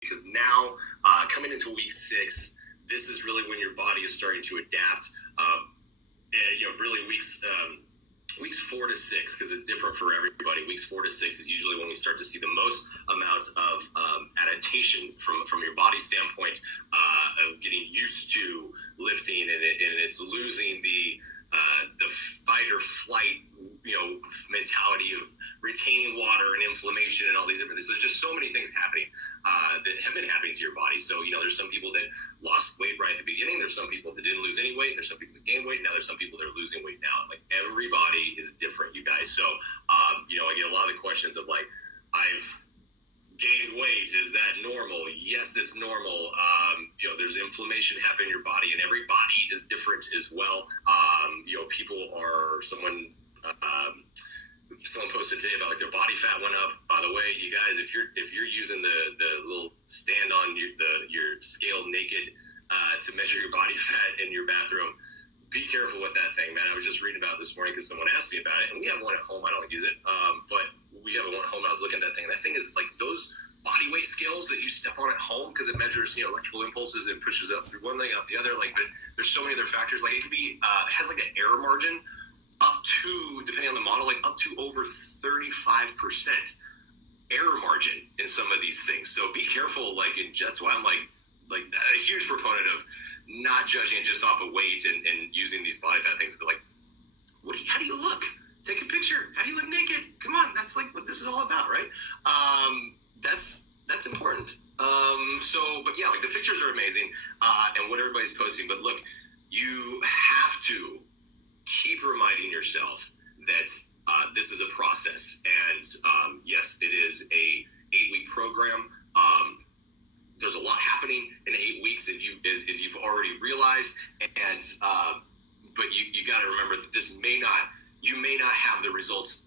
because now coming into week 6, this is really when your body is starting to adapt. And, really weeks 4 to 6, because it's different for everybody. Weeks 4 to 6 is usually when we start to see the most amount of adaptation from your body standpoint, of getting used to lifting, and it's losing the fight or flight, mentality of retaining water and inflammation and all these different things. There's just so many things happening that have been happening to your body. So, there's some people that lost weight right at the beginning. There's some people that didn't lose any weight. There's some people that gained weight. Now there's some people that are losing weight now. Like, everybody is different, you guys. So, I get a lot of the questions of like, I've gained weight. Is that normal? Yes, it's normal. There's inflammation happening in your body, and every body is different as well. Someone posted today about like their body fat went up. By the way, you guys, if you're using the little stand on your scale naked to measure your body fat in your bathroom, be careful with that thing, man. I was just reading about it this morning because someone asked me about it, and we have one at home. I don't use it, but we have one at home. I was looking at that thing, and that thing is like those body weight scales that you step on at home, because it measures electrical impulses and pushes up through one thing up the other. Like, but there's so many other factors. Like, it could be it has like an error margin up to, depending on the model, like up to over 35% error margin in some of these things. So be careful. Like, that's why I'm like a huge proponent of not judging just off of weight and using these body fat things. But like, how do you look? Take a picture. How do you look naked? Come on, that's like what this is all about, right? That's important. But yeah, like the pictures are amazing, and what everybody's posting. But look, you have to keep reminding yourself that this is a process, and yes, it is a 8-week program. There's a lot happening in 8 weeks, as you've already realized, and but you got to remember that you may not have the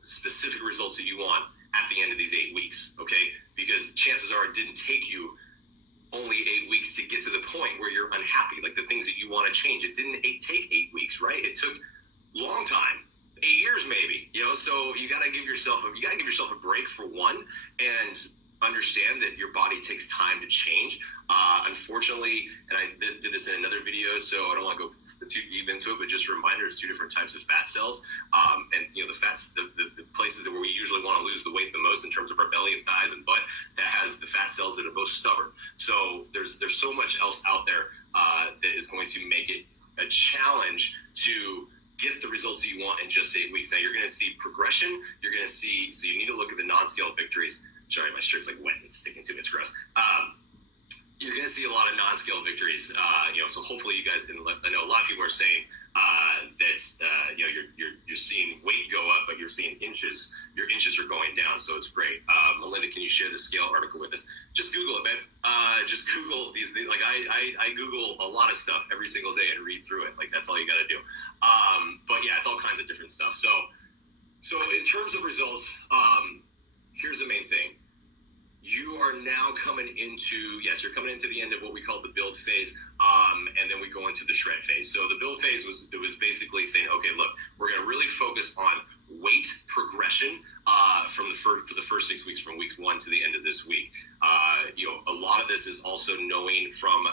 specific results that you want at the end of these 8 weeks, okay? Because chances are it didn't take you only 8 weeks to get to the point where you're unhappy, like the things that you want to change. It didn't take 8 weeks, right? It took long time, 8 years maybe, so you got to give yourself a break for one, and understand that your body takes time to change. Unfortunately, and I did this in another video, so I don't want to go too deep into it, but just a reminder, there's 2 different types of fat cells. And the fats, the places where we usually want to lose the weight the most in terms of our belly and thighs and butt, that has the fat cells that are most stubborn. So there's so much else out there that is going to make it a challenge to get the results that you want in just 8 weeks. Now you're going to see progression. You're going to see, so you need to look at the non-scale victories. Sorry, my shirt's like wet and it's sticking to me. It's gross. You're going to see a lot of non-scale victories. So hopefully you guys can I know a lot of people are saying that you're seeing weight go up, but you're seeing your inches are going down. So it's great. Melinda, can you share the scale article with us? Just Google it, man. Just Google these things. Like I Google a lot of stuff every single day and read through it. Like, that's all you got to do. But yeah, it's all kinds of different stuff. So in terms of results, here's the main thing. You are now coming into the end of what we call the build phase, and then we go into the shred phase. So the build phase was basically saying, okay, look, we're going to really focus on weight progression for the first 6 weeks, from weeks 1 to the end of this week. A lot of this is also knowing from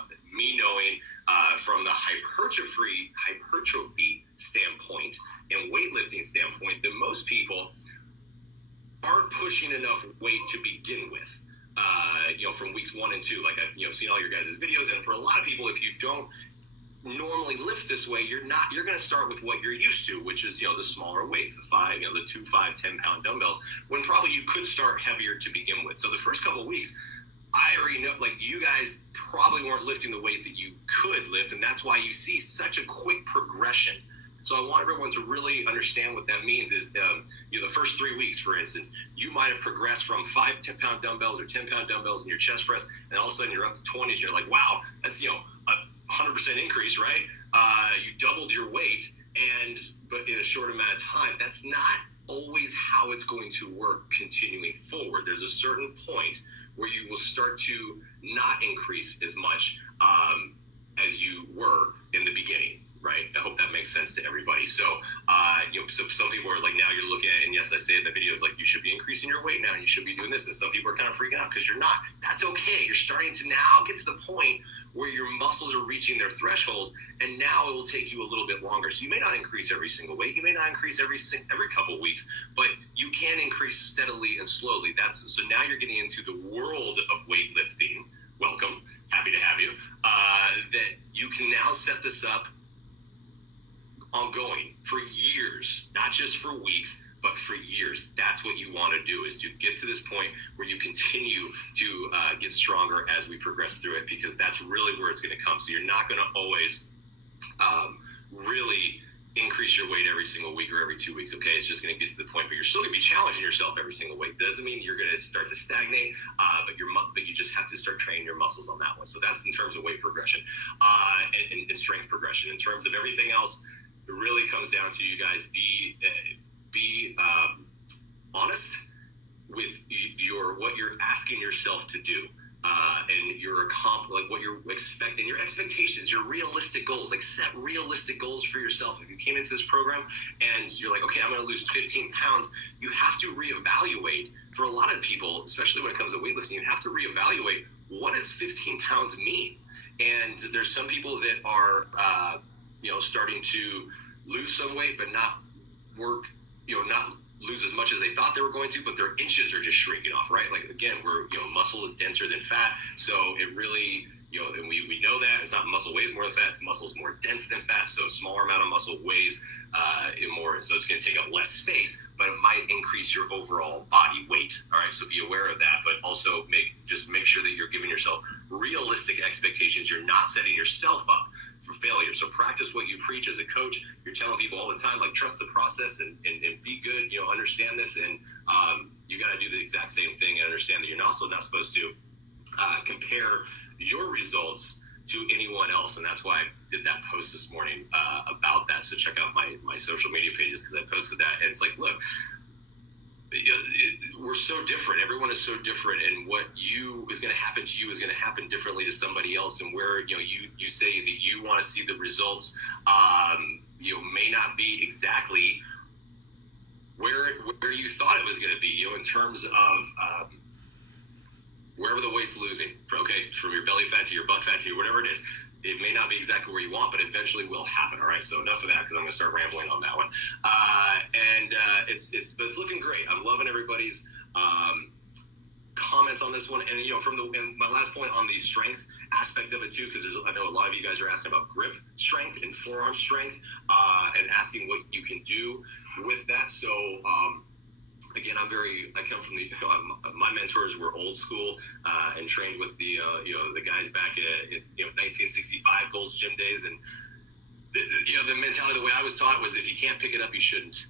the hypertrophy standpoint and weightlifting standpoint that most people aren't pushing enough weight to begin with. From weeks 1 and 2, like I've seen all your guys' videos, and for a lot of people, if you don't normally lift this way, you're going to start with what you're used to, which is the smaller weights, the 2, 5, 10-pound dumbbells, when probably you could start heavier to begin with. So the first couple of weeks, I already know, like, you guys probably weren't lifting the weight that you could lift, and that's why you see such a quick progression. So I want everyone to really understand what that means is, the first 3 weeks, for instance, you might have progressed from 5 10-pound dumbbells or 10-pound dumbbells in your chest press, and all of a sudden you're up to 20s. You're like, wow, that's, a 100% increase, right? You doubled your weight, but in a short amount of time. That's not always how it's going to work continuing forward. There's a certain point where you will start to not increase as much as you were in the beginning. right? I hope that makes sense to everybody. So, so some people are like, now you're looking at, and yes, I say in the videos, like, you should be increasing your weight now, and you should be doing this. And some people are kind of freaking out because you're not. That's okay. You're starting to now get to the point where your muscles are reaching their threshold, and now it will take you a little bit longer. So you may not increase every single weight. You may not increase every couple of weeks, but you can increase steadily and slowly. So now you're getting into the world of weightlifting. Welcome. Happy to have you. That you can now set this up ongoing for years, not just for weeks, but for years. That's what you want to do, is to get to this point where you continue to get stronger as we progress through it, because that's really where it's going to come. So you're not going to always really increase your weight every single week or every 2 weeks. Okay, it's just going to get to the point, but you're still going to be challenging yourself every single week. Doesn't mean you're going to start to stagnate, but you just have to start training your muscles on that one. So that's in terms of weight progression and strength progression. In terms of everything else, it really comes down to you guys be honest with what you're asking yourself to do, and what you're expecting, your expectations, your realistic goals. Like, set realistic goals for yourself. If you came into this program and you're like, okay, I'm going to lose 15 pounds, you have to reevaluate. For a lot of people, especially when it comes to weightlifting, you have to reevaluate, what does 15 pounds mean? And there's some people that are starting to lose some weight, but not lose as much as they thought they were going to, but their inches are just shrinking off, right? Like, again, muscle is denser than fat, so it really, and we know that it's not muscle weighs more than fat, it's muscle's more dense than fat, so a smaller amount of muscle weighs more, so it's going to take up less space, but it might increase your overall body weight. All right, so be aware of that, but also make sure that you're giving yourself realistic expectations. You're not setting yourself up for failure. So practice what you preach as a coach. You're telling people all the time, like, trust the process and be good, understand this, and you got to do the exact same thing and understand that you're also not supposed to compare your results to anyone else. And that's why I did that post this morning about that. So check out my social media pages, because I posted that, and it's like, look, we're so different. Everyone is so different, and what is going to happen to you is going to happen differently to somebody else. And where you say that you want to see the results, may not be exactly where you thought it was going to be. In terms of wherever the weight's losing, okay, from your belly fat to your butt fat to whatever it is. It may not be exactly where you want, but eventually will happen. All right, so enough of that, because I'm going to start rambling on that one. It's looking great. I'm loving everybody's comments on this one, and and my last point on the strength aspect of it too, because I know a lot of you guys are asking about grip strength and forearm strength, and asking what you can do with that. So. Again, I come from my mentors were old school and trained with the guys back at 1965 Gold's Gym days, and the mentality, the way I was taught was, if you can't pick it up, you shouldn't,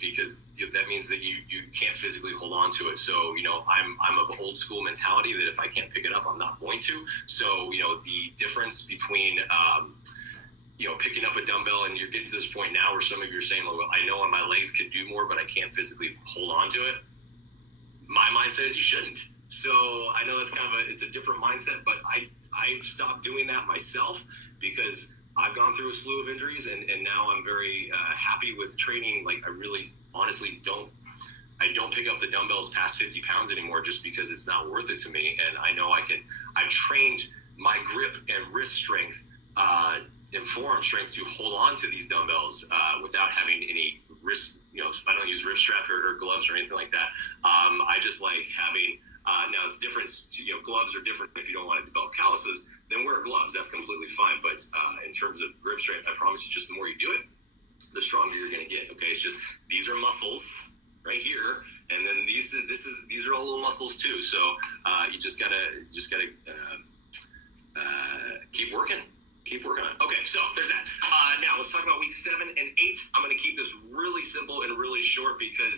because that means that you can't physically hold on to it. So I'm of old school mentality that if I can't pick it up, I'm not going to. So the difference between picking up a dumbbell, and you're getting to this point now where some of you are saying, well, I know my legs can do more, but I can't physically hold on to it. My mindset is you shouldn't. So I know that's it's a different mindset, but I stopped doing that myself, because I've gone through a slew of injuries, and now I'm very happy with training. Like, I really honestly don't pick up the dumbbells past 50 pounds anymore, just because it's not worth it to me. And I know I've trained my grip and wrist strength and forearm strength to hold on to these dumbbells without having any wrist, I don't use wrist strap or gloves or anything like that. I just like having, now it's different, gloves are different if you don't want to develop calluses, then wear gloves, that's completely fine. But in terms of grip strength, I promise you, just the more you do it, the stronger you're going to get. Okay, it's just, these are muscles right here, and then these are all little muscles too. So you just gotta keep working. Keep working on it. Okay, so there's that. Now let's talk about week 7 and 8. I'm going to keep this really simple and really short, because